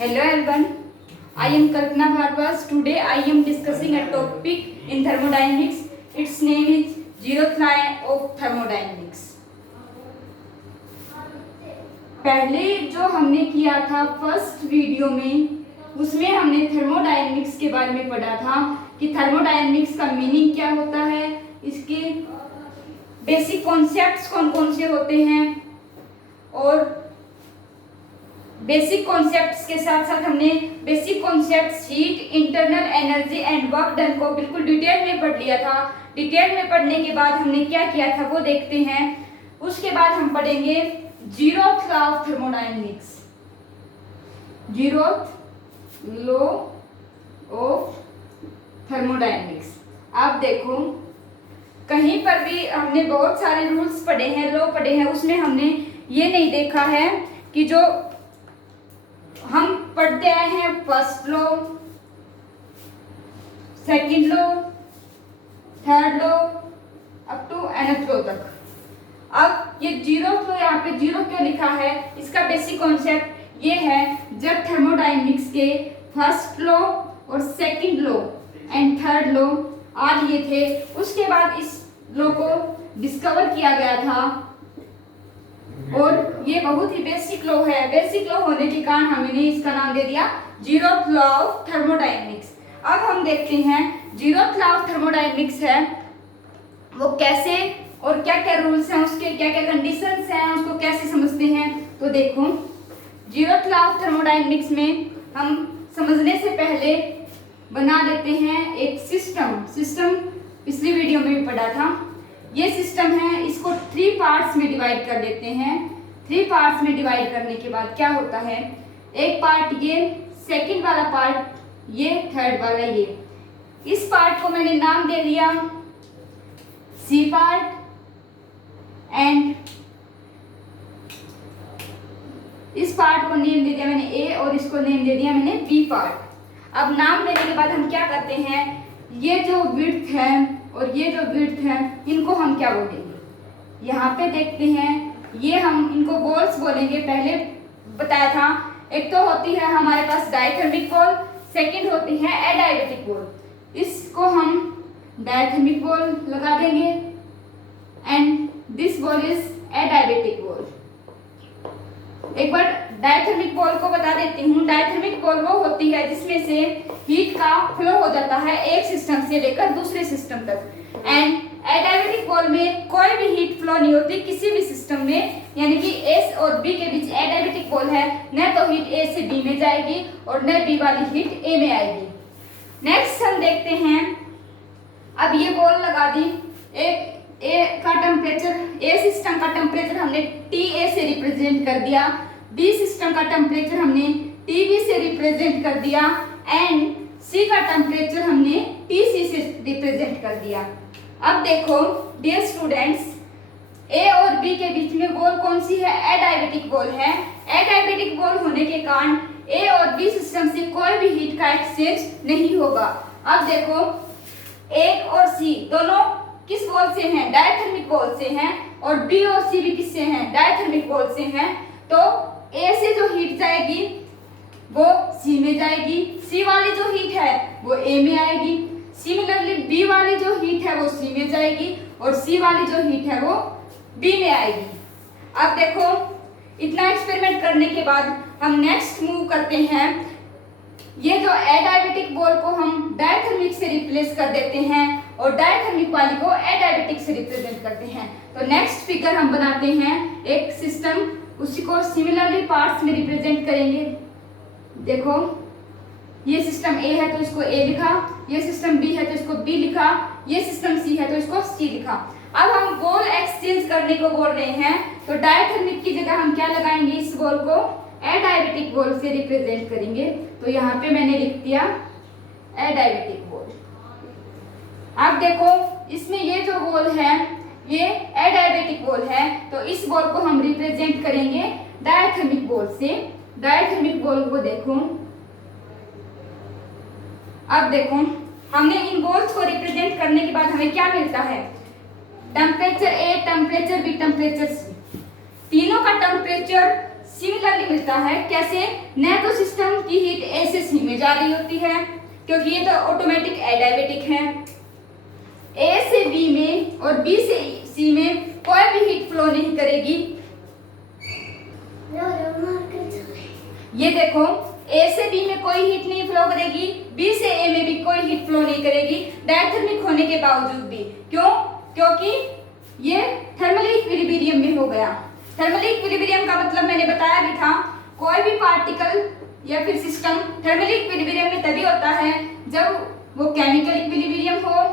Hello everyone, I am Kalpana Bhargava. Today I am discussing a topic in thermodynamics. Its name is zeroth law of thermodynamics. पहले जो हमने किया था first video में, उसमें हमने थर्मोडायनेमिक्स के बारे में पढ़ा था कि थर्मोडायनेमिक्स का मीनिंग क्या होता है, इसके बेसिक कॉन्सेप्ट्स कौन कौन से होते हैं, और बेसिक कॉन्सेप्ट्स के साथ साथ हमने basic concepts heat, internal energy and work done को बिल्कुल डिटेल में पढ़ लिया था। डिटेल में पढ़ने के बाद हमने क्या किया था वो देखते हैं। उसके बाद हम पढ़ेंगे zeroth law of thermodynamics. Zeroth law of thermodynamics. आप देखो, कहीं पर भी हमने बहुत सारे रूल्स पढ़े हैं, लॉ पढ़े हैं, उसमें हमने ये नहीं देखा है कि जो हम पढ़ते आए हैं first law, second law, third law up to nth law तक। अब ये जीरो लॉ, यहाँ पे जीरो क्यों लिखा है, इसका बेसिक कॉन्सेप्ट ये है, जब थर्मोडायनेमिक्स के फर्स्ट लॉ और second law and third law आ लिए थे, उसके बाद इस लॉ को डिस्कवर किया गया था और ये बहुत ही बेसिक लॉ है। बेसिक लॉ होने के कारण हमने इसका नाम दे दिया जीरोथ लॉ ऑफ थर्मोडायनेमिक्स। अब हम देखते हैं जीरोथ लॉ ऑफ थर्मोडायनेमिक्स है वो कैसे और क्या क्या रूल्स हैं, उसके क्या क्या कंडीशंस हैं, उसको कैसे समझते हैं। तो देखो, जीरोथ लॉ ऑफ थर्मोडायनेमिक्स में हम समझने से पहले बना लेते हैं एक सिस्टम पिछली वीडियो में भी पढ़ा था। ये सिस्टम है, इसको 3 पार्ट्स में डिवाइड कर देते हैं। 3 पार्ट्स में डिवाइड करने के बाद क्या होता है, एक पार्ट ये, सेकंड वाला पार्ट ये, थर्ड वाला ये। इस पार्ट को मैंने नाम दे दिया सी पार्ट एंड इस पार्ट को नेम दे दिया मैंने ए और इसको नेम दे दिया मैंने बी पार्ट। अब नाम देने के बाद हम क्या करते हैं, ये जो विड्थ है और ये जो विड्थ है, इनको हम क्या बोलेंगे, यहाँ पे देखते हैं, ये हम इनको बॉल्स बोलेंगे। पहले बताया था, एक तो होती है हमारे पास डायथर्मिक बॉल, सेकंड होती है एडायबेटिक बॉल। इसको हम डायथर्मिक बॉल लगा देंगे and this ball is adiabatic ball. एक बार डायथर्मिक बॉल को बता देती हूँ। डायथर्मिक बॉल वो होती है जिसमें से हीट का फ्लो हो जाता है एक सिस्टम से लेकर दूसरे सिस्टम तक, एंड एडायबेटिक बॉल में कोई भी हीट फ्लो नहीं होती किसी भी सिस्टम में, यानी कि एस और बी के बीच एडायबेटिक बॉल है, न तो हीट ए से बी में जाएगी और न बी वाली हीट ए में आएगी। नेक्स्ट हम देखते हैं, अब ये बॉल लगा दी, एक ए का टेम्परेचर, ए सिस्टम का टेम्परेचर हमने टी ए से रिप्रेजेंट कर दिया, बी सिस्टम का टेम्परेचर हमने टी बी से रिप्रेजेंट कर दिया एंड सी का टेम्परेचर हमने टी सी से रिप्रेजेंट कर दिया। अब देखो डियर स्टूडेंट्स, ए और बी के बीच में बॉल कौन सी है, एडायबेटिक बॉल है। एडायबेटिक बॉल होने के कारण ए और बी सिस्टम से कोई भी हीट का एक्सचेंज नहीं होगा। अब देखो, ए और सी दोनों किस बॉल से हैं, डायथर्मिक बॉल से हैं, और बी और सी भी किससे हैं, डायथर्मिक बॉल से हैं। तो ए से जो हीट जाएगी वो सी में जाएगी, सी वाली जो हीट है वो ए में आएगी, सिमिलरली बी वाली जो हीट है वो सी में जाएगी और सी वाली जो हीट है वो बी में आएगी। अब देखो, इतना एक्सपेरिमेंट करने के बाद हम नेक्स्ट मूव करते हैं, ये जो एडायबेटिक बॉल को हम डायथर्मिक से रिप्लेस कर देते हैं और डायथर्मिक वाली को एडायबेटिक से रिप्रेजेंट करते हैं। तो नेक्स्ट फिगर हम बनाते हैं एक सिस्टम, उसी को सिमिलरली पार्ट्स में रिप्रेजेंट करेंगे। देखो, ये सिस्टम ए है तो इसको ए लिखा, ये सिस्टम बी है तो इसको बी लिखा, ये सिस्टम सी है तो इसको सी लिखा। अब हम बॉल एक्सचेंज करने को बोल रहे हैं, तो डायथर्मिक की जगह हम क्या लगाएंगे, इस बॉल को एडायबेटिक बॉल से रिप्रेजेंट करेंगे। तो यहाँ पे मैंने लिख दिया एडायबेटिक बॉल। अब देखो, इसमें ये जो बॉल है ये एडायबेटिक बॉल है, तो इस बॉल को हम रिप्रेजेंट करेंगे डायथर्मिक बॉल से। डायथर्मिक बॉल को देखो, अब देखो, हमने इन बॉल्स को रिप्रेजेंट करने के बाद हमें क्या मिलता है, टेम्परेचर ए, टेम्परेचर बी, टेम्परेचर सी। तीनों का टेम्परेचर सिमिलरली मिलता है। कैसे? न तो सिस्टम की हीट ए से सी में जा रही होती है, क्योंकि ये तो ऑटोमेटिक एडाइवेटिक है। ए से बी में और बी से सी में कोई भी हीट फ्लो नहीं करेगी। ये देखो, ए से बी में कोई हीट नहीं फ्लो करेगी, बी से ए में भी कोई हीट फ्लो नहीं करेगी डायथर्मिक होने के बावजूद भी। क्यों? क्योंकि ये थर्मल इक्विलिब्रियम में हो गया। थर्मल इक्विलिब्रियम का मतलब मैंने बताया भी था, कोई भी पार्टिकल या फिर सिस्टम थर्मल इक्विलिब्रियम में तभी होता है जब वो केमिकल इक्विलिब्रियम हो,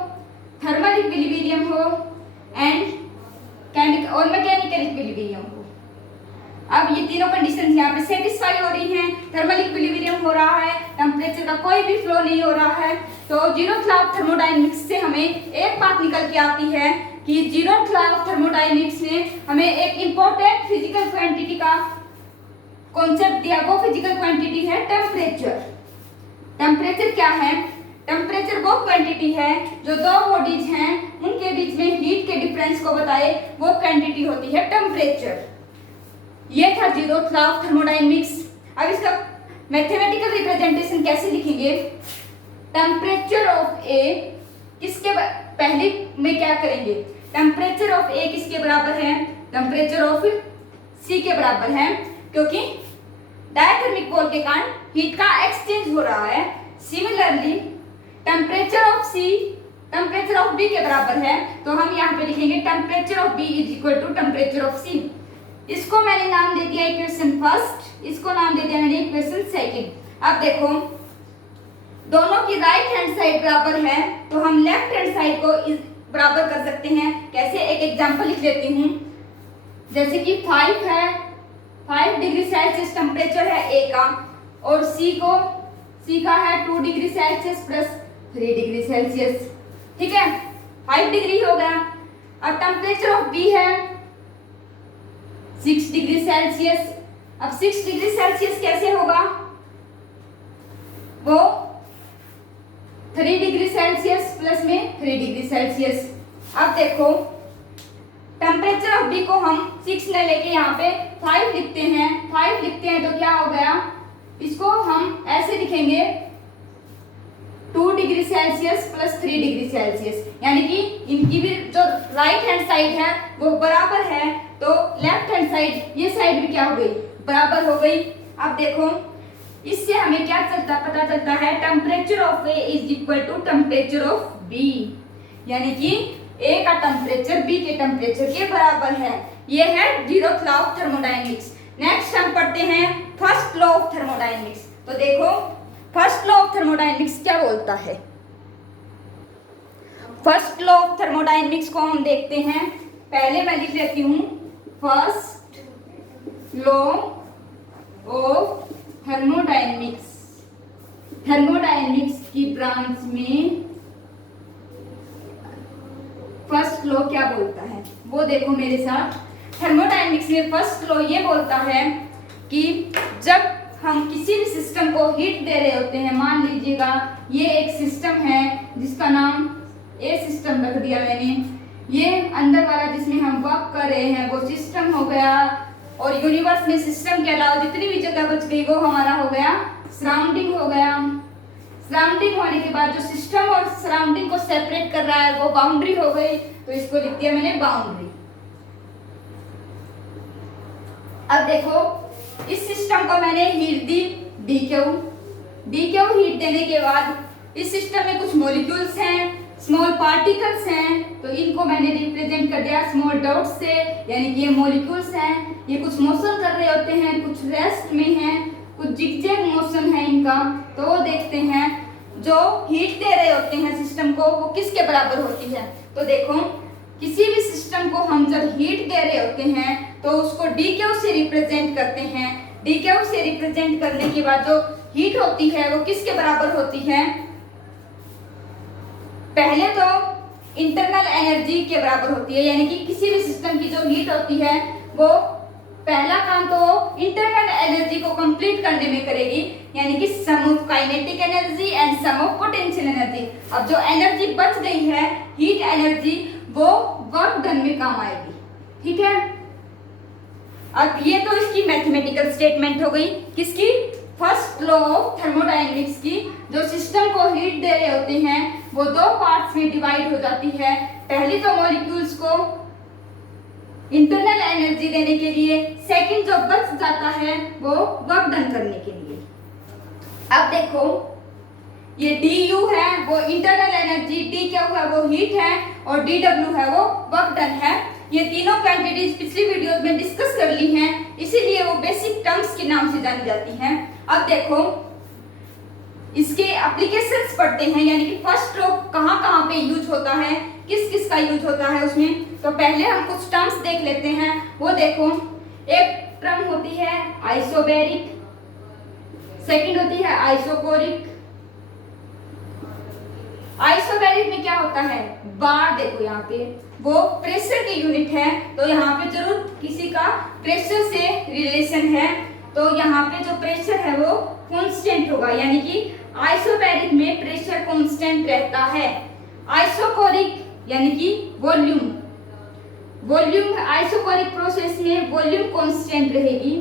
थर्मल इक्विलिब्रियम हो एंड केमिकल और मैकेनिकल इक्विलिब्रियम हो। अब ये तीनों कंडीशंस यहाँ पे सेटिस्फाई हो रही हैं। थर्मल इक्विलिब्रियम हो रहा है, टेम्परेचर का कोई भी फ्लो नहीं हो रहा है। तो जीरोथ लॉ ऑफ थर्मोडायनेमिक्स से हमें एक बात निकल के आती है कि जीरोथ लॉ ऑफ थर्मोडायनेमिक्स ने हमें एक इंपॉर्टेंट फिजिकल क्वांटिटी का कॉन्सेप्ट दिया। वो फिजिकल क्वांटिटी है टेम्परेचर। टेम्परेचर क्या है? टेम्परेचर वो क्वांटिटी है जो दो बॉडीज हैं उनके बीच में हीट के डिफरेंस को बताए, वो क्वांटिटी होती है टेम्परेचर। ये था जीरोथ लॉ ऑफ थर्मोडायनेमिक्स। अब इसका मैथमेटिकल रिप्रेजेंटेशन कैसे लिखेंगे? टेम्परेचर ऑफ ए किसके पहले में क्या करेंगे? टेम्परेचर ऑफ ए किसके बराबर है? टेम्परेचर ऑफ सी के बराबर है, क्योंकि डायथर्मिक कोल के कारण हीट का एक्सचेंज हो रहा है। Similarly temperature of C temperature of B के बराबर है, तो हम यहाँ पे लिखेंगे temperature of B is equal to temperature of C. इसको मैंने नाम दे दिया इक्वेशन फर्स्ट, इसको नाम दे दिया मैंने इक्वेशन सेकंड। अब देखो, दोनों की राइट हैंड साइड बराबर है, तो हम लेफ्ट हैंड साइड को बराबर कर सकते हैं। कैसे? एक एग्जांपल लिख लेती हूँ। जैसे कि 5 है, 5 डिग्री सेल्सियस टेम्परेचर है ए का, और सी का है 2 degree Celsius plus 3 degree Celsius. ठीक है, 5 डिग्री हो गया। अब टेम्परेचर ऑफ बी है 6 डिग्री सेल्सियस। अब 6 डिग्री सेल्सियस कैसे होगा? वो 3 डिग्री सेल्सियस प्लस में 3 डिग्री सेल्सियस। अब देखो, टेम्परेचर ऑफ बी को हम 6 न लेके यहाँ पे 5 लिखते हैं। 5 लिखते हैं तो क्या हो गया? इसको हम ऐसे लिखेंगे 2 degree Celsius plus 3 degree Celsius, यानी कि इनकी भी जो राइट हैंड साइड है वो बराबर है, तो लेफ्ट हैंड साइड ये साइड भी क्या हो गई? बराबर हो गई। अब देखो, इससे हमें क्या पता चलता है? Temperature of A is equal to temperature of B, यानी कि ए का टेम्परेचर बी के टेम्परेचर के बराबर है। ये है zeroth law of thermodynamics. Next हम पढ़ते हैं फर्स्ट लॉ ऑफ थर्मोडायनेमिक्स। तो देखो, फर्स्ट लॉ ऑफ थर्मोडायनेमिक्स क्या बोलता है? फर्स्ट लॉ ऑफ थर्मोडायनेमिक्स को हम देखते हैं। पहले मैं लिख लेती हूँ first law of thermodynamics. Thermodynamics की ब्रांच में फर्स्ट लॉ क्या बोलता है वो देखो मेरे साथ। थर्मोडायनेमिक्स में फर्स्ट लॉ ये बोलता है कि जब हम किसी भी सिस्टम को हीट दे रहे होते हैं, मान लीजिएगा ये एक सिस्टम है जिसका नाम ए सिस्टम रख दिया मैंने। ये अंदर वाला जिसमें हम वर्क कर रहे हैं वो सिस्टम हो गया, और यूनिवर्स में सिस्टम के अलावा जितनी भी जगह बच गई वो हमारा हो गया सराउंडिंग हो गया। सराउंडिंग होने के बाद जो सिस्टम और सराउंडिंग को सेपरेट कर रहा है वो बाउंड्री हो गई, तो इसको लिख दिया मैंने बाउंड्री। अब देखो, इस सिस्टम को मैंने हीट दी डी क्यू हीट देने के बाद इस सिस्टम में कुछ मॉलिक्यूल्स हैं, स्मॉल पार्टिकल्स हैं, तो इनको मैंने रिप्रेजेंट कर दिया स्मॉल डॉट्स से, यानी कि ये मॉलिक्यूल्स हैं। ये कुछ मोशन कर रहे होते हैं, कुछ रेस्ट में हैं, कुछ जिगजैग मोशन है इनका। तो वो देखते हैं जो हीट दे रहे होते हैं सिस्टम को वो किसके बराबर होती है। तो देखो, किसी भी सिस्टम को हम जब हीट दे रहे होते हैं तो उसको डी क्यू से रिप्रेजेंट करते हैं। डी क्यू से रिप्रेजेंट करने के बाद जो हीट होती है वो किसके बराबर होती है? पहले तो इंटरनल एनर्जी के बराबर होती है, यानी कि किसी भी सिस्टम की जो हीट होती है वो पहला काम तो इंटरनल एनर्जी को कंप्लीट करने में करेगी, यानी कि sum of kinetic energy and sum of potential energy. अब जो एनर्जी बच गई है हीट एनर्जी, वो वर्क डन में काम आएगी। ठीक है, अब ये तो इसकी मैथमेटिकल स्टेटमेंट हो गई, किसकी, फर्स्ट लॉ ऑफ थर्मोडायनेमिक्स की। जो सिस्टम को हीट दे रहे होते हैं वो दो पार्ट्स में डिवाइड हो जाती है। पहली तो मॉलिक्यूल्स को इंटरनल एनर्जी देने के लिए, सेकंड जो बच जाता है वो वर्क डन करने के लिए। अब देखो ये du है वो इंटरनल एनर्जी, dq है वो हीट है और dw है वो वर्क डन है। ये तीनों क्वांटिटीज पिछली वीडियोस में डिस्कस कर ली हैं, इसीलिए वो बेसिक टर्म्स के नाम से जानी जाती हैं। अब देखो इसके एप्लीकेशंस पढ़ते हैं, यानी कि फर्स्ट लॉ कहाँ पे यूज होता है, किस किस का यूज होता है उसमें। तो पहले हम कुछ टर्म्स देख लेते हैं। वो देखो, एक टर्म होती है आइसोबैरिक, सेकंड होती है आइसोकोरिक। आइसोबैरिक में क्या होता है, बार देखो यहाँ पे वो प्रेशर की यूनिट है, तो यहाँ पे जरूर किसी का प्रेशर से रिलेशन है, तो यहाँ पे जो प्रेशर है वो कांस्टेंट होगा, यानी कि आइसोबैरिक में प्रेशर कांस्टेंट रहता है। आइसोकोरिक यानी कि वॉल्यूम आइसोकोरिक प्रोसेस में वॉल्यूम कांस्टेंट रहेगी।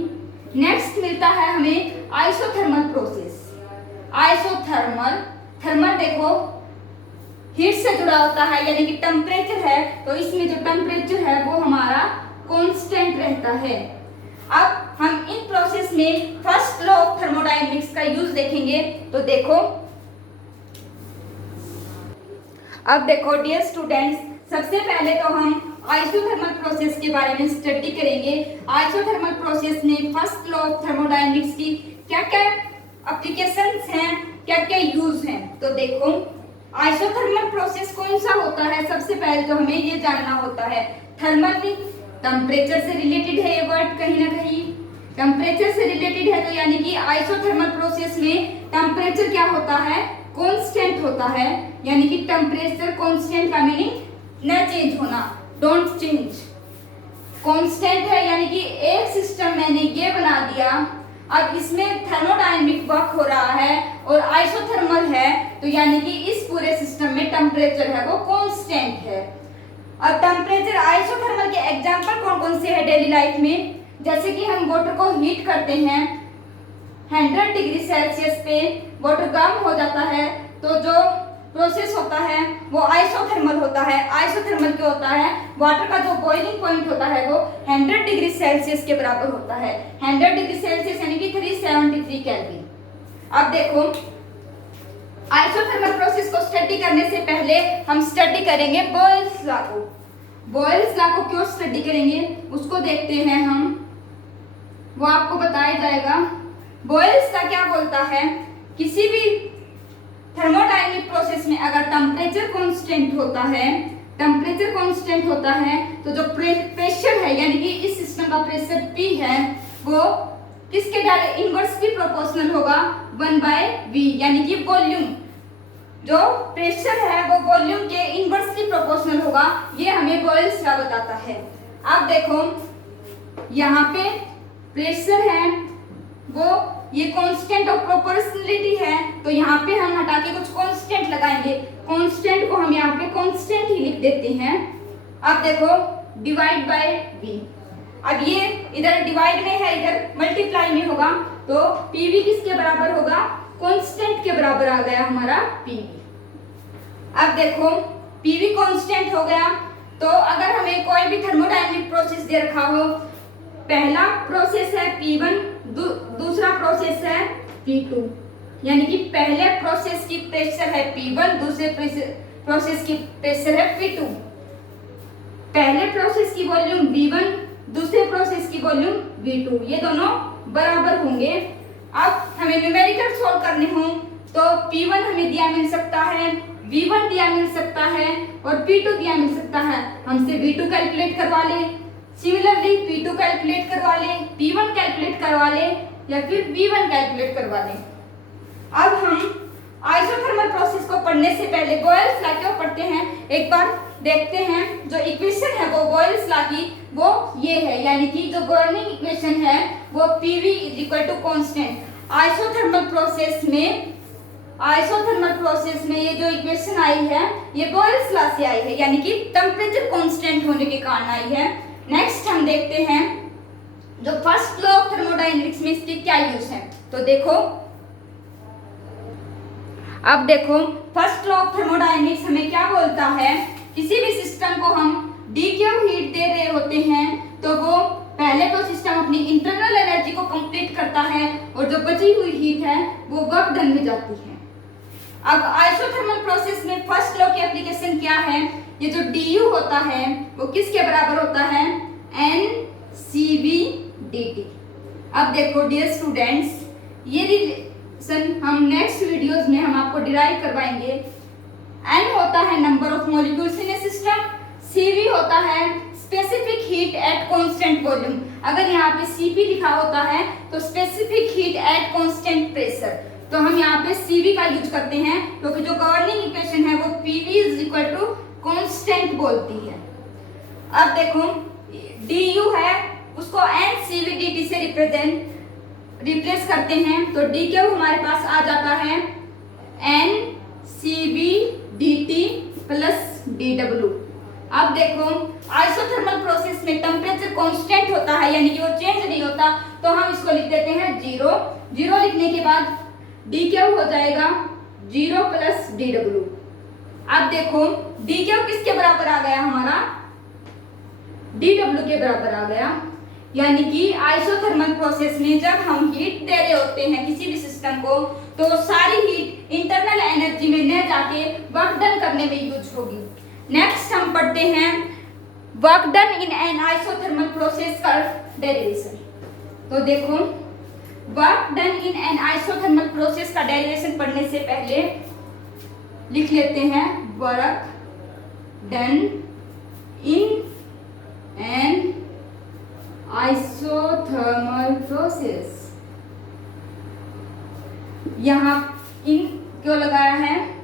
नेक्स्ट मिलता है हमें आइसोथर्मल प्रोसेस। थर्मल देखो हीट से जुड़ा होता है, यानी कि टेम्परेचर है, तो इसमें जो टेम्परेचर है वो हमारा कांस्टेंट रहता है। अब हम इन प्रोसेस में फर्स्ट लॉ ऑफ थर्मोडायनेमिक्स का यूज देखेंगे। तो देखो, अब देखो डियर स्टूडेंट्स, सबसे पहले तो हम आइसोथर्मल प्रोसेस के बारे में स्टडी करेंगे। आइसोथर्मल प्रोसेस में फर्स्ट लॉ ऑफ थर्मोडायनेमिक्स की क्या क्या एप्लीकेशंस हैं, क्या क्या यूज हैं। तो देखो आइसोथर्मल प्रोसेस कौन सा होता है, सबसे पहले तो हमें ये जानना होता है। थर्मल टेम्परेचर से रिलेटेड है, ये वर्ड कहीं ना कहीं टेम्परेचर से रिलेटेड है, तो यानी कि आइसोथर्मल प्रोसेस में टेम्परेचर क्या होता है, कांस्टेंट होता है, यानी कि टेम्परेचर कांस्टेंट का मीनिंग न चेंज होना, डोंट चेंज, कांस्टेंट है, यानी कि एक सिस्टम मैंने ये बना दिया, अब इसमें थर्मोडायनेमिक वर्क हो रहा है और आइसोथर्मल है, तो यानी कि इस पूरे सिस्टम में टेम्परेचर है वो कांस्टेंट है। और टेम्परेचर आइसोथर्मल के एग्जांपल कौन कौन से हैं डेली लाइफ में, जैसे कि हम वाटर को हीट करते हैं 100 डिग्री सेल्सियस पे वाटर गर्म हो जाता है, तो जो प्रोसेस होता है वो आइसोथर्मल होता है। आइसोथर्मल क्या होता है, वाटर का जो बॉइलिंग पॉइंट होता है वो 100 डिग्री सेल्सियस के बराबर होता है। 100 डिग्री सेल्सियस यानी कि 373 केल्विन। अब देखो आइसोथर्मल प्रोसेस को स्टडी करने से पहले हम स्टडी करेंगे बॉयल्स लॉ को। बॉयल्स लॉ को क्यों स्टडी करेंगे उसको देखते हैं हम, वो आपको बताया जाएगा। बॉयल्स लॉ क्या बोलता है, किसी भी थर्मोडायनेमिक प्रोसेस में अगर टेम्परेचर कांस्टेंट होता है तो जो प्रेशर है, यानी कि इस सिस्टम का प्रेशर P है, वो किसके डायरेक्ट इनवर्सली प्रोपोर्शनल होगा 1/V, यानी कि वॉल्यूम, जो प्रेशर है वो वॉल्यूम के इनवर्सली प्रोपोर्शनल होगा। ये हमें बॉयल्स लॉ बताता है। अब देखो यहाँ पे प्रेशर है वो ये कांस्टेंट ऑफ प्रोपोर्शनलिटी है, तो यहाँ पे हम हटा के कुछ कांस्टेंट लगाएंगे, कांस्टेंट को हम यहाँ पे कांस्टेंट ही लिख देते हैं। अब देखो डिवाइड बाय V, अब ये इधर डिवाइड में है, इधर मल्टीप्लाई में होगा, तो PV किसके बराबर होगा, कांस्टेंट के बराबर आ गया हमारा PV। अब देखो PV कांस्टेंट हो गया, तो अगर हमें कोई भी थर्मोडायनेमिक प्रोसेस दे रखा हो, पहला प्रोसेस है P1, दूसरा प्रोसेस है P2, यानी कि पहले प्रोसेस की प्रेशर है P1, दूसरे प्रोसेस की प्रेशर है P2। पहले प्रोसेस की वॉल्यूम V1, दूसरे प्रोसेस की वॉल्यूम V2, ये दोनों बराबर होंगे। अब हमें न्यूमेरिकल सॉल्व करने हो तो P1 हमें दिया मिल सकता है, V1 दिया मिल सकता है और P2 दिया मिल सकता है। हमसे V2 कैलकुलेट करवा ले, सिमिलरली P2 कैलकुलेट करवा ले, P1 कैलकुलेट करवा ले या फिर V1 कैलकुलेट करवा ले। अब हम आइसोथर्मल प्रोसेस को पढ़ने से पहले बॉयल्स लॉ क्यों पढ़ते हैं, एक बार देखते हैं। जो इक्वेशन है वो बॉयल्स लॉ की वो ये है, यानी कि जो बर्निंग इक्वेशन है वो PV = कांस्टेंट। आइसोथर्मल प्रोसेस में ये जो इक्वेशन आई है ये बॉयल्स लॉ से आई है, यानी कि टेम्परेचर कांस्टेंट होने के कारण आई है। नेक्स्ट हम देखते हैं जो फर्स्ट लॉ ऑफ थर्मोडायनेमिक्स में इसके क्या यूज है, तो देखो, अब देखो फर्स्ट लॉ ऑफ थर्मोडायनेमिक्स हमें क्या बोलता है, किसी भी सिस्टम को हम डीक्यू हीट दे रहे होते हैं तो वो पहले तो सिस्टम अपनी इंटरनल एनर्जी को कंप्लीट करता है और जो बची हुई हीट है वो वर्क डन में जाती है। अब आइसोथर्मल प्रोसेस में फर्स्ट लॉ की एप्लीकेशन क्या है, ये जो du होता है वो किसके बराबर होता है, NCV/dt। अब देखो डियर स्टूडेंट्स, ये रिलेशन हम नेक्स्ट वीडियोस में हम आपको डिराइव करवाएंगे। N होता है number of molecules in A system, CV होता है specific heat at constant volume. अगर यहाँ पे Cp लिखा होता है तो specific heat at constant pressure, तो हम यहाँ पे Cv का यूज करते हैं क्योंकि जो गवर्निंग इक्वेशन है वो PV = कांस्टेंट बोलती है। अब देखो du है उसको NCV/dt से रिप्लेस करते हैं तो dq हमारे पास आ जाता है NCV/dt + dw। अब देखो आइसोथर्मल प्रोसेस में टेम्परेचर कांस्टेंट होता है यानी कि वो चेंज नहीं होता, तो हम इसको लिख देते हैं 0। 0 लिखने के बाद dq हो जाएगा 0 + dw। अब देखो dq किसके बराबर आ गया हमारा, dw के बराबर आ गया, यानी कि आइसोथर्मल प्रोसेस में जब हम हीट दे रहे होते हैं किसी भी सिस्टम को तो सारी हीट इंटरनल एनर्जी में न जाके वर्क डन करने में यूज होगी। नेक्स्ट हम पढ़ते हैं work done in an isothermal process का डेरिवेशन। तो देखो work done in an isothermal process का डेरिवेशन पढ़ने से पहले लिख लेते हैं work done in an isothermal process. यहाँ इन क्यों लगाया है,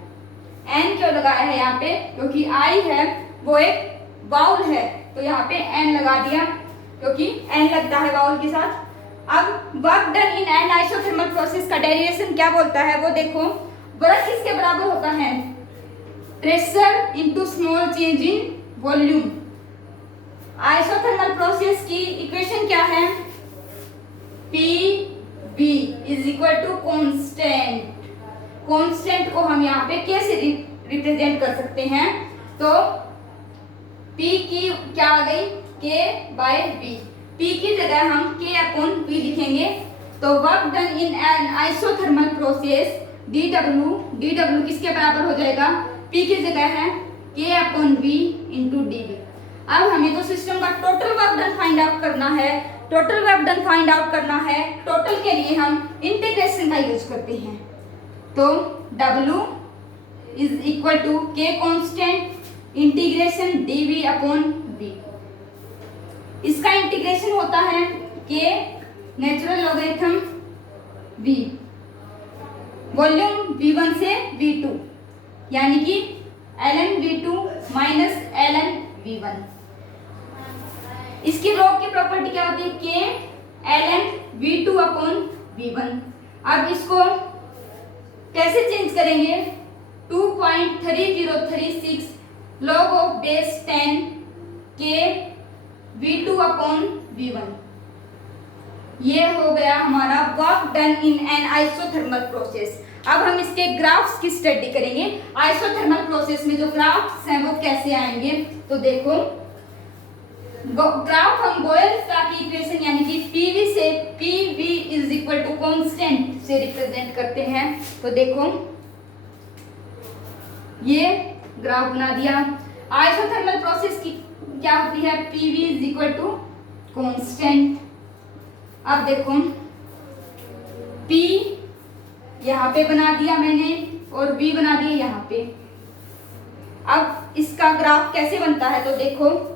एन क्यों लगाया है यहाँ पे, क्योंकि आई है वो एक बाउल है तो यहाँ पे एन लगा दिया क्योंकि एन लगता है बाउल के साथ। अब work done in an isothermal process का डेरिवेशन क्या बोलता है, वो देखो वर्क किसके बराबर होता है, pressure into small change in volume. Isothermal process की इक्वेशन क्या है, PV = कांस्टेंट। कांस्टेंट को हम यहाँ पे कैसे रिप्रेजेंट कर सकते हैं, तो P की क्या आ गई, K/V। P की जगह हम K/V लिखेंगे तो work done in an isothermal process dw किसके बराबर हो जाएगा, P की जगह है K/V × dV। अब हमें तो सिस्टम का total work done find out करना है। Total work done find out करना है, टोटल के लिए हम इंटीग्रेशन का यूज करते हैं। तो W = K constant integration dV/V। इसका इंटीग्रेशन होता है K natural logarithm V, volume V1 से V2 यानी कि ln V2 - ln V1। इसकी लॉग की प्रॉपर्टी क्या होती है, K ln V2/V1। अब इसको कैसे चेंज करेंगे, 2.3036 log of base 10 K V2/V1। ये हो गया हमारा work done in an isothermal process. अब हम इसके ग्राफ्स की स्टडी करेंगे। आइसोथर्मल प्रोसेस में जो ग्राफ्स हैं वो कैसे आएंगे, तो देखो ग्राफ हम बॉयल्स लॉ की इक्वेशन यानी कि PV = कांस्टेंट से रिप्रेजेंट करते हैं। तो देखो ये ग्राफ बना दिया। आइसोथर्मल प्रोसेस की क्या होती है, PV = कांस्टेंट। अब देखो P यहाँ पे बना दिया मैंने और V बना दिया यहाँ पे। अब इसका ग्राफ कैसे बनता है, तो देखो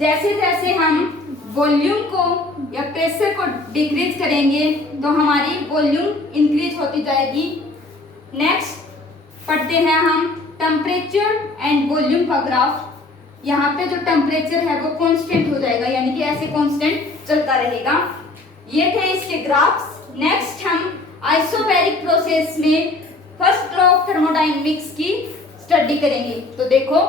जैसे जैसे हम वॉल्यूम को या प्रेशर को डिक्रीज करेंगे तो हमारी वॉल्यूम इंक्रीज होती जाएगी। नेक्स्ट पढ़ते हैं हम टेम्परेचर एंड वॉल्यूम का ग्राफ। यहाँ पे जो टेम्परेचर है वो कांस्टेंट हो जाएगा यानी कि ऐसे कांस्टेंट चलता रहेगा। ये थे इसके ग्राफ्स। नेक्स्ट हम आइसोबैरिक प्रोसेस में फर्स्ट लॉ ऑफ थर्मोडायनेमिक्स की स्टडी करेंगे। तो देखो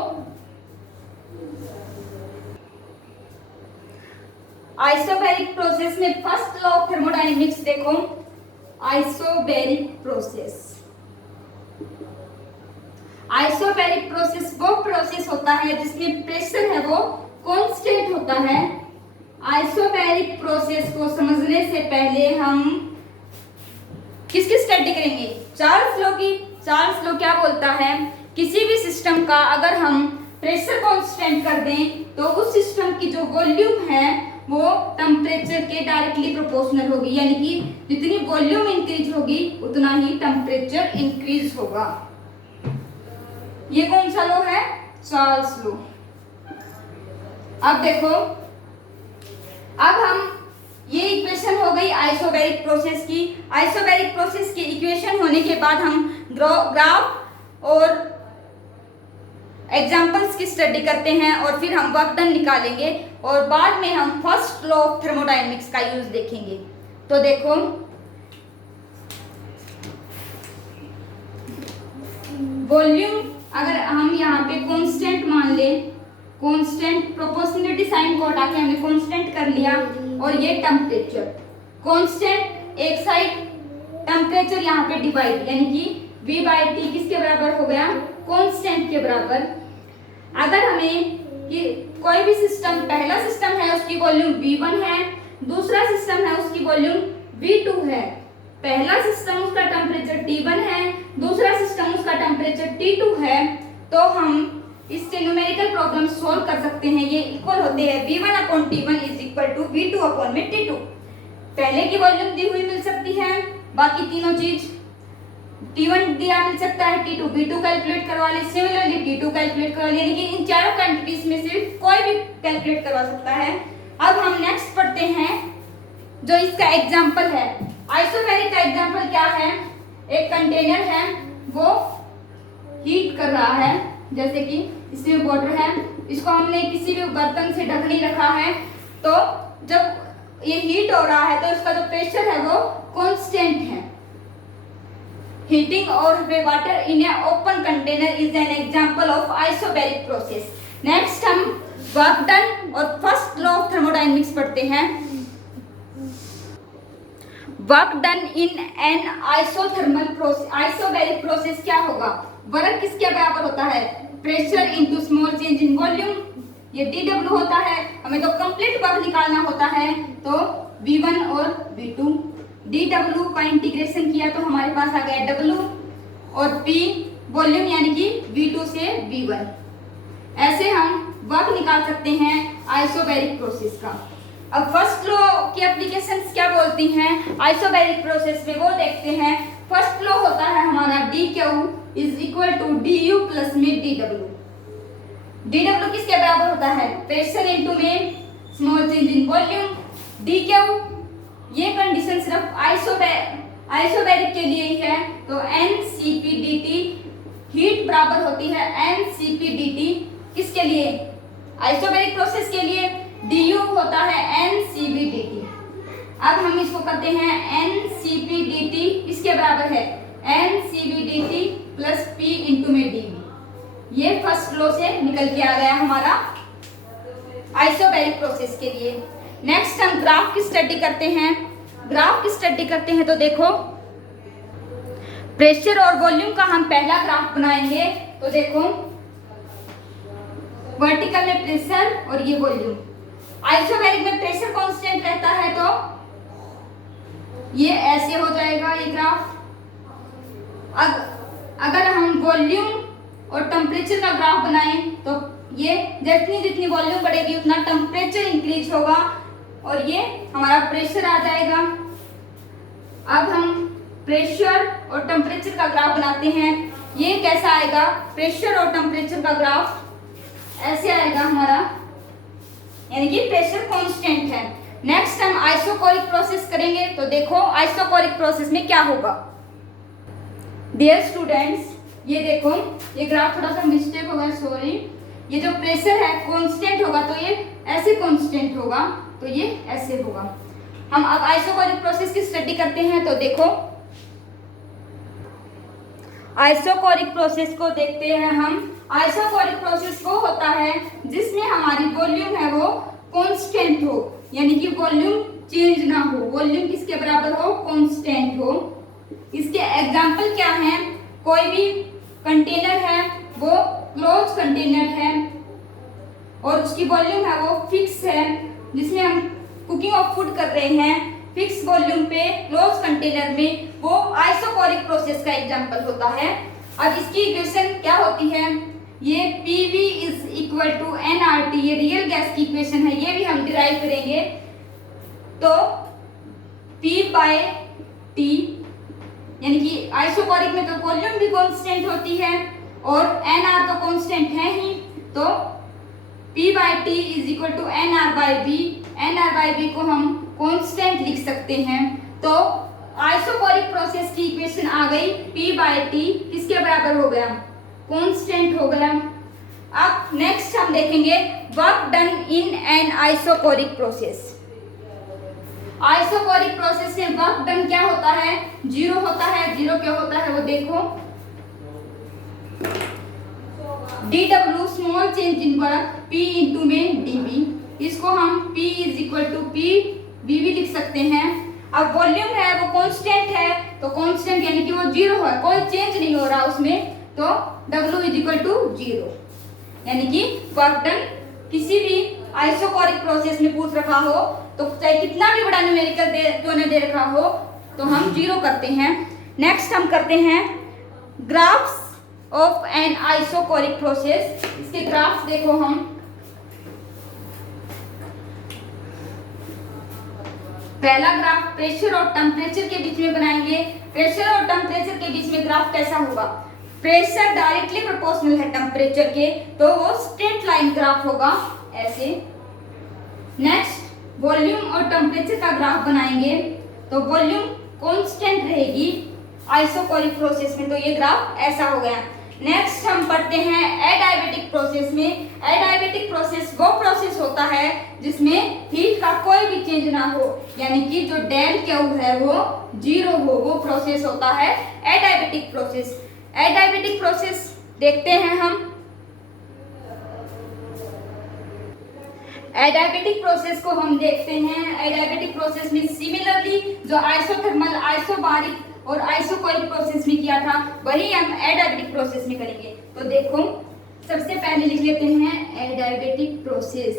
आइसोबैरिक प्रोसेस में फर्स्ट लॉ ऑफ थर्मोडायनेमिक्स देखो, आइसोबैरिक प्रोसेस। आइसोबैरिक प्रोसेस वो प्रोसेस होता है जिसमें प्रेशर है वो कांस्टेंट होता है। आइसोबैरिक प्रोसेस को समझने से पहले हम किसकी स्टडी करेंगे? चार्ल्स लॉ की। चार्ल्स लॉ क्या बोलता है? किसी भी सिस्टम का अगर हम प्रेशर कांस्टेंट कर दें तो उस सिस्टम की जो वॉल्यूम है वो टेम्परेचर के डायरेक्टली प्रोपोर्शनल होगी, यानी कि जितनी वॉल्यूम इंक्रीज होगी उतना ही टेम्परेचर इंक्रीज होगा। ये कौन सा लॉ है? Charles law. अब देखो, अब हम ये इक्वेशन हो गई आइसोबैरिक प्रोसेस की। आइसोबैरिक प्रोसेस की इक्वेशन होने के बाद हम ग्राफ और एग्जाम्पल्स की स्टडी करते हैं और फिर हम वर्क डन निकालेंगे और बाद में हम फर्स्ट लॉ ऑफ थर्मोडायनेमिक्स का यूज देखेंगे। तो देखो, वॉल्यूम अगर हम यहाँ पे कांस्टेंट मान लें, कांस्टेंट प्रोपोर्शनलिटी साइन को हटा के हमने कांस्टेंट कर लिया, और ये टेम्परेचर कांस्टेंट एक साइड, टेम्परेचर यहाँ पे डिवाइड, यानी कि V/T किसके बराबर हो गया? कांस्टेंट के बराबर। अगर हमें कि कोई भी सिस्टम, पहला सिस्टम है उसकी वॉल्यूम V1 है, दूसरा सिस्टम है उसकी वॉल्यूम V2 है। पहला सिस्टम उसका टेम्परेचर T1 है, दूसरा सिस्टम उसका टेम्परेचर T2 है, तो हम इससे न्यूमेरिकल प्रॉब्लम सोल्व कर सकते हैं। ये इक्वल होते हैं V1/T1 is equal to V2/T2। पहले की वॉल्यूम दी हुई मिल सकती है, बाकी तीनों चीज T1 दिया मिल सकता है, T2 V2 कैलकुलेट करवा ले, सिमिलरली T2 कैलकुलेट करवा ले, यानी कि इन चारों क्वांटिटीज में से कोई भी कैलकुलेट करवा सकता है। अब हम नेक्स्ट पढ़ते हैं जो इसका एग्जांपल है। आइसोबैरिक का एग्जांपल क्या है? एक कंटेनर है, वो हीट कर रहा है, जैसे कि इसमें वाटर है, इसको हमने किसी भी बर्तन से ढक नहीं रखा है, तो जब ये हीट हो रहा है तो इसका जो प्रेशर है वो कांस्टेंट है। Heating or water in a open container is an example of isobaric process. Next हम work done और first law of thermodynamics पढ़ते हैं। Work done in an isothermal process, isobaric process क्या होगा? वर्क किसके बराबर होता है? Pressure into small change in volume, ये dW होता है। हमें तो कंप्लीट वर्क निकालना होता है, तो V1 और V2, dW का इंटीग्रेशन किया तो हमारे पास आ गया W, और P वॉल्यूम यानी कि V2 से V1। ऐसे हम वर्क निकाल सकते हैं आइसोबैरिक प्रोसेस का। अब फर्स्ट लॉ की एप्लीकेशंस क्या बोलती हैं आइसोबैरिक प्रोसेस में, वो देखते हैं। फर्स्ट लॉ होता है हमारा dQ is equal to du plus में dW। dW किसके बराबर होता है? प्रेशर इनटू में small change in volume. dQ, ये कंडीशन सिर्फ आइसोबैरिक के लिए ही है, तो NCP/dt हीट बराबर होती है NCP/dt किसके लिए? आइसोबैरिक प्रोसेस के लिए। du होता है NCP/dt। अब हम इसको करते हैं NCP/dt किसके बराबर है? NCP/dt प्लस P इंटू में dV। ये फर्स्ट लॉ से निकल के आ गया हमारा आइसोबैरिक प्रोसेस के लिए। नेक्स्ट हम ग्राफ की स्टडी करते हैं। ग्राफ की स्टडी करते हैं तो देखो, प्रेशर और वॉल्यूम का हम पहला ग्राफ बनाएंगे। तो देखो, वर्टिकल में प्रेशर और ये वॉल्यूम। आइसोबैरिक में प्रेशर कांस्टेंट रहता है तो ये ऐसे हो जाएगा ये ग्राफ। अगर हम वॉल्यूम और टेम्परेचर का ग्राफ बनाएं तो ये जितनी वॉल्यूम बढ़ेगी उतना टेम्परेचर इंक्रीज होगा, और ये हमारा प्रेशर आ जाएगा। अब हम प्रेशर और टेम्परेचर का ग्राफ बनाते हैं। ये कैसा आएगा? प्रेशर और टेम्परेचर का ग्राफ ऐसे आएगा हमारा, यानी कि प्रेशर कांस्टेंट है। नेक्स्ट हम आइसोकोरिक प्रोसेस करेंगे। तो देखो, आइसोकोरिक प्रोसेस में क्या होगा। डियर स्टूडेंट्स, ये देखो, ये ग्राफ थोड़ा सा मिस्टेक हो गया, सॉरी। ये जो प्रेशर है कांस्टेंट होगा तो ये ऐसे कांस्टेंट होगा, तो ये ऐसे होगा। हम अब आइसोकोरिक प्रोसेस की स्टडी करते हैं। तो देखो, आइसोकोरिक प्रोसेस को देखते हैं हम। आइसोकोरिक प्रोसेस वो होता है जिसमें हमारी वॉल्यूम है वो कांस्टेंट हो, यानी कि वॉल्यूम चेंज ना हो, वॉल्यूम किसके बराबर हो, कांस्टेंट हो। इसके एग्जांपल क्या हैं, कोई भी कंटेनर है वो क्लोज कंटेनर है और उसकी वॉल्यूम है वो फिक्स है, जिसमें हम कुकिंग ऑफ फूड कर रहे हैं फिक्स वॉल्यूम पे क्लोज कंटेनर में, वो आइसोकोरिक प्रोसेस का एग्जांपल होता है। अब इसकी इक्वेशन क्या होती है, ये PV is equal to nRT, ये रियल गैस की इक्वेशन है, ये भी हम डिराइव करेंगे। तो P बाय T यानी कि आइसोकोरिक में तो वॉल्यूम भी कांस्टेंट होती है और nR तो कांस्टेंट है ही, तो P by T is equal to nR by B, nR by B को हम कांस्टेंट लिख सकते हैं। तो आइसोकोरिक प्रोसेस की इक्वेशन आ गई, P बाय T किसके बराबर हो गया, कांस्टेंट हो गया। अब नेक्स्ट हम देखेंगे work done in an isochoric process. Isochoric process में वर्क डन क्या होता है, जीरो होता है। जीरो क्या होता है वो देखो, dW small change in work P into में dV, इसको हम P is equal to P VV लिख सकते हैं। अब वॉल्यूम है वो कांस्टेंट है, तो कांस्टेंट यानी कि वो जीरो है, कोई चेंज नहीं हो रहा उसमें, तो W is equal to zero. यानी कि वर्क डन किसी भी आइसोकोरिक प्रोसेस में पूछ रखा हो तो चाहे कितना भी बड़ा न्यूमेरिकल क्यों न दे रखा हो तो हम जीरो करते हैं। नेक्स्ट हम करते हैं graphs of an isochoric process. इसके ग्राफ्स देखो, हम पहला ग्राफ प्रेशर और टेम्परेचर के बीच में बनाएंगे। प्रेशर और टेम्परेचर के बीच में ग्राफ कैसा होगा, प्रेशर डायरेक्टली प्रोपोर्शनल है टेम्परेचर के, तो वो स्ट्रेट लाइन ग्राफ होगा ऐसे। नेक्स्ट वॉल्यूम और टेम्परेचर का ग्राफ बनाएंगे, तो वॉल्यूम कांस्टेंट रहेगी आइसोकोरिक प्रोसेस में, तो ये ग्राफ ऐसा हो गया। नेक्स्ट हम पढ़ते हैं एडायबेटिक प्रोसेस में। एडायबेटिक प्रोसेस वो प्रोसेस होता है जिसमें हीट का कोई भी चेंज ना हो, यानी कि जो डेल क्यू है वो जीरो हो, वो प्रोसेस होता है एडायबेटिक प्रोसेस। एडायबेटिक प्रोसेस देखते हैं हम। एडायबेटिक प्रोसेस को हम देखते हैं। एडायबेटिक प्रोसेस में सिमिलरली जो आइसोथर्मल, आइसोबारिक और आइसोकोरिक प्रोसेस में किया था वही हम एडायबेटिक प्रोसेस में करेंगे। तो देखो सबसे पहले लिख लेते हैं एडायबेटिक प्रोसेस।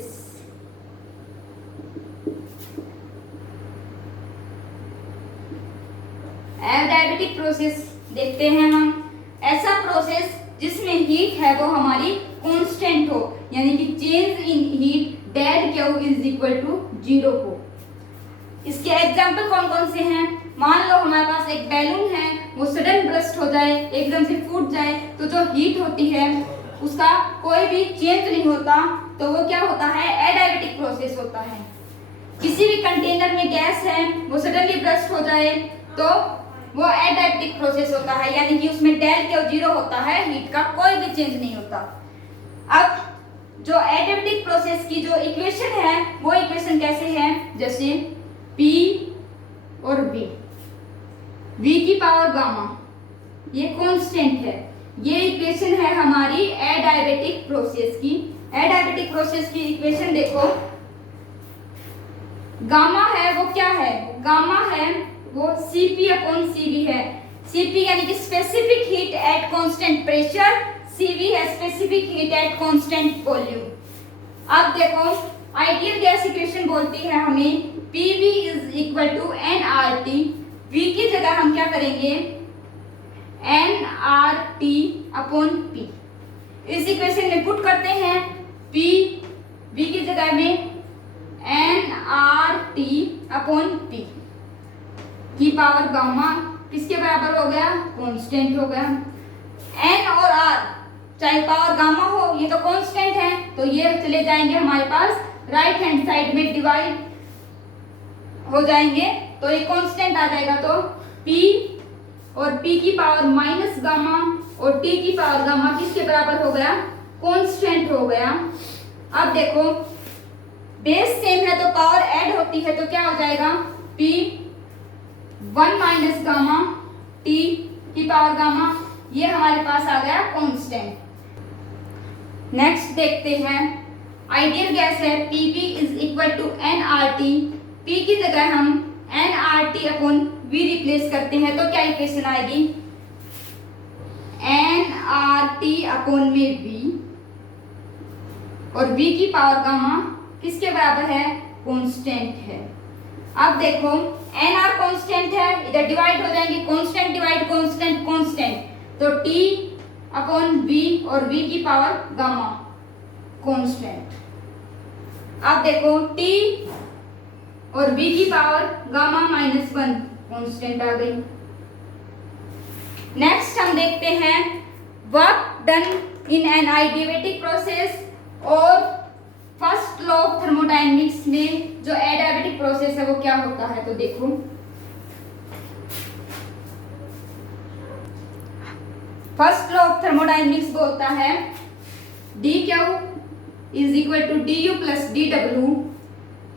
एडायबेटिक प्रोसेस देखते हैं हम, ऐसा प्रोसेस जिसमें हीट है वो हमारी कांस्टेंट हो, यानी कि change in heat del Q is equal to zero हो। इसके एग्जाम्पल कौन कौन से हैं, मान लो हमारे पास एक बैलून है, वो सडन ब्रस्ट हो जाए, एकदम से फूट जाए, तो जो हीट होती है उसका कोई भी चेंज नहीं होता, तो वो क्या होता है, एडायबेटिक प्रोसेस होता है। किसी भी कंटेनर में गैस है, वो सडनली ब्रस्ट हो जाए तो वो एडायबेटिक प्रोसेस होता है, यानी कि उसमें डेल क्यू जीरो होता है, हीट का कोई भी चेंज नहीं होता। अब जो एडायबेटिक प्रोसेस की जो इक्वेशन है वो इक्वेशन कैसे है, जैसे P और V, V की पावर गामा, ये कांस्टेंट है, ये इक्वेशन है हमारी एडायबेटिक प्रोसेस की। एडायबेटिक प्रोसेस की इक्वेशन देखो, गामा है वो क्या है, गामा है वो Cp अपॉन Cv है। Cp यानी कि specific heat at constant pressure, Cv है specific heat at constant volume. अब देखो आइडियल गैस इक्वेशन बोलती है हमें PV is equal to nRT, V की जगह हम क्या करेंगे nRT अपॉन P। इस इक्वेशन में पुट करते हैं P, V की जगह में nRT अपॉन P की पावर गामा किसके बराबर हो गया, कांस्टेंट हो गया। n और r चाहे पावर गामा हो, ये तो कांस्टेंट है, तो ये चले जाएंगे हमारे पास राइट हैंड साइड में डिवाइड हो जाएंगे, तो ये कांस्टेंट आ जाएगा। तो P और P की पावर माइनस गामा और T की पावर गामा किसके बराबर हो गया, कांस्टेंट हो गया। अब देखो बेस सेम है तो पावर ऐड होती है, तो क्या हो जाएगा P 1 माइनस गामा T की पावर गामा, ये हमारे पास आ गया कांस्टेंट। नेक्स्ट देखते हैं आइडियल गैस है PV is equal to nRT। P की जगह हम nRT अपॉन V रिप्लेस करते हैं तो क्या इक्वेशन आएगी, nRT अपॉन में V, और V की पावर गामा किसके बराबर है, कांस्टेंट है। अब देखो nr कांस्टेंट है, इधर डिवाइड हो जाएंगे, कांस्टेंट डिवाइड कांस्टेंट कांस्टेंट, तो T अपॉन V और V की पावर गामा कांस्टेंट। अब देखो T और V की पावर गामा -1 कांस्टेंट आ गई। नेक्स्ट हम देखते हैं work done in an adiabatic process और फर्स्ट लॉ ऑफ थर्मोडायनेमिक्स में जो एडियाबेटिक प्रोसेस है वो क्या होता है। तो देखो फर्स्ट लॉ ऑफ थर्मोडायनेमिक्स बोलता है dQ is equal to du plus dW।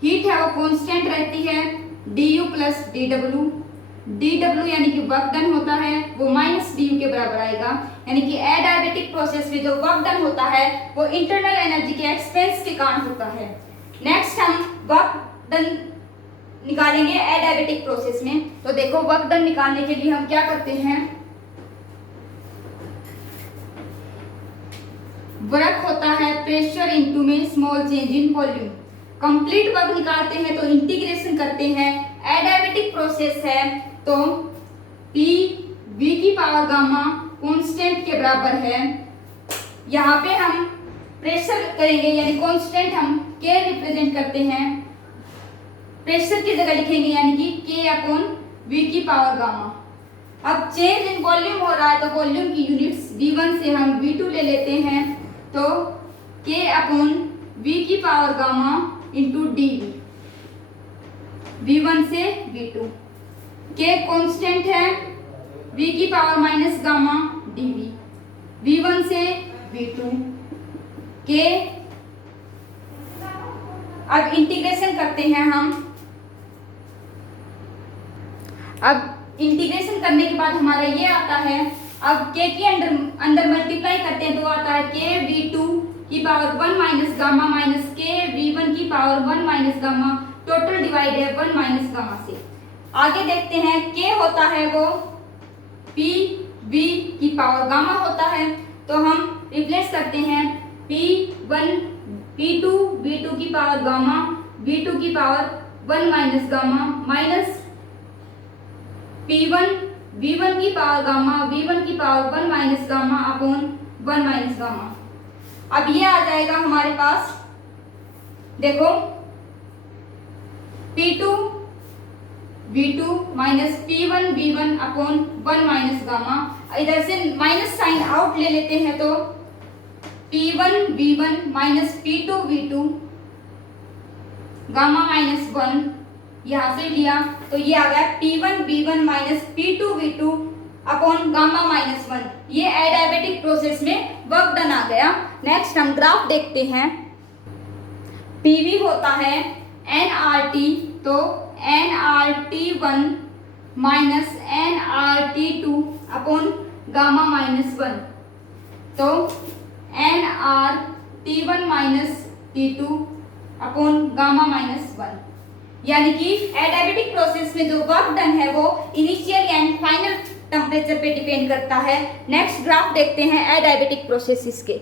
Heat है वो कांस्टेंट रहती है, du प्लस dW। dW यानी कि वर्क डन होता है वो माइनस du के बराबर आएगा, यानी कि एडियाबेटिक प्रोसेस में जो वर्क डन होता है वो इंटरनल एनर्जी के एक्सपेंस के कारण होता है। नेक्स्ट हम वर्क डन निकालेंगे एडियाबेटिक प्रोसेस में। तो देखो वर्क डन निकालने के लिए हम क्या करते हैं, वर्क होता है प्रेशर इनटू में small change in volume. Complete work निकालते हैं तो इंटीग्रेशन करते हैं, एडियाबेटिक प्रोसेस है तो P V की पावर गामा कांस्टेंट के बराबर है। यहाँ पे हम प्रेशर करेंगे यानी कांस्टेंट हम K रिप्रेजेंट करते हैं, प्रेशर की जगह लिखेंगे यानी कि K अपॉन V की पावर गामा। अब चेंज इन वॉल्यूम हो रहा है तो वॉल्यूम की यूनिट्स V1 से हम V2 ले लेते हैं, तो K अपॉन V की power gamma into dV, V1 से V2। K कांस्टेंट है, V की power minus gamma dV, V1 से V2 K। अब इंटीग्रेशन करते हैं हम, अब इंटीग्रेशन करने के बाद हमारा ये आता है, अब K के अंदर मल्टीप्लाई करते हैं तो आता है K V2 की power 1 minus gamma minus K V1 की power 1 minus gamma, total divide है 1 माइनस गामा से। आगे देखते हैं K होता है वो P V की पावर गामा होता है, तो हम रिप्लेस करते हैं P1 P2 V2 की पावर गामा V2 की power 1 minus gamma minus P1 V1 की पावर गामा V1 की power 1 minus gamma upon 1 minus gamma. अब ये आ जाएगा हमारे पास, देखो P2 V2 minus P1 V1 upon 1 minus gamma. इधर से माइनस साइन आउट ले लेते हैं तो P1 V1 minus P2 V2 gamma minus 1 यहाँ से लिया तो ये आ गया P1 V1 minus P2 V2 upon gamma minus 1। ये एडियाबेटिक प्रोसेस में वर्क डन आ गया। नेक्स्ट हम ग्राफ देखते हैं। PV होता है nRT, तो nRT1 minus nRT2 upon gamma minus 1, तो nRT1 minus T2 upon gamma minus 1। यानी कि एडियाबेटिक प्रोसेस में जो वर्क डन है वो इनिशियल एंड फाइनल टेम्परेचर पे डिपेंड करता है। नेक्स्ट ग्राफ देखते हैं एडियाबेटिक प्रोसेसेस के।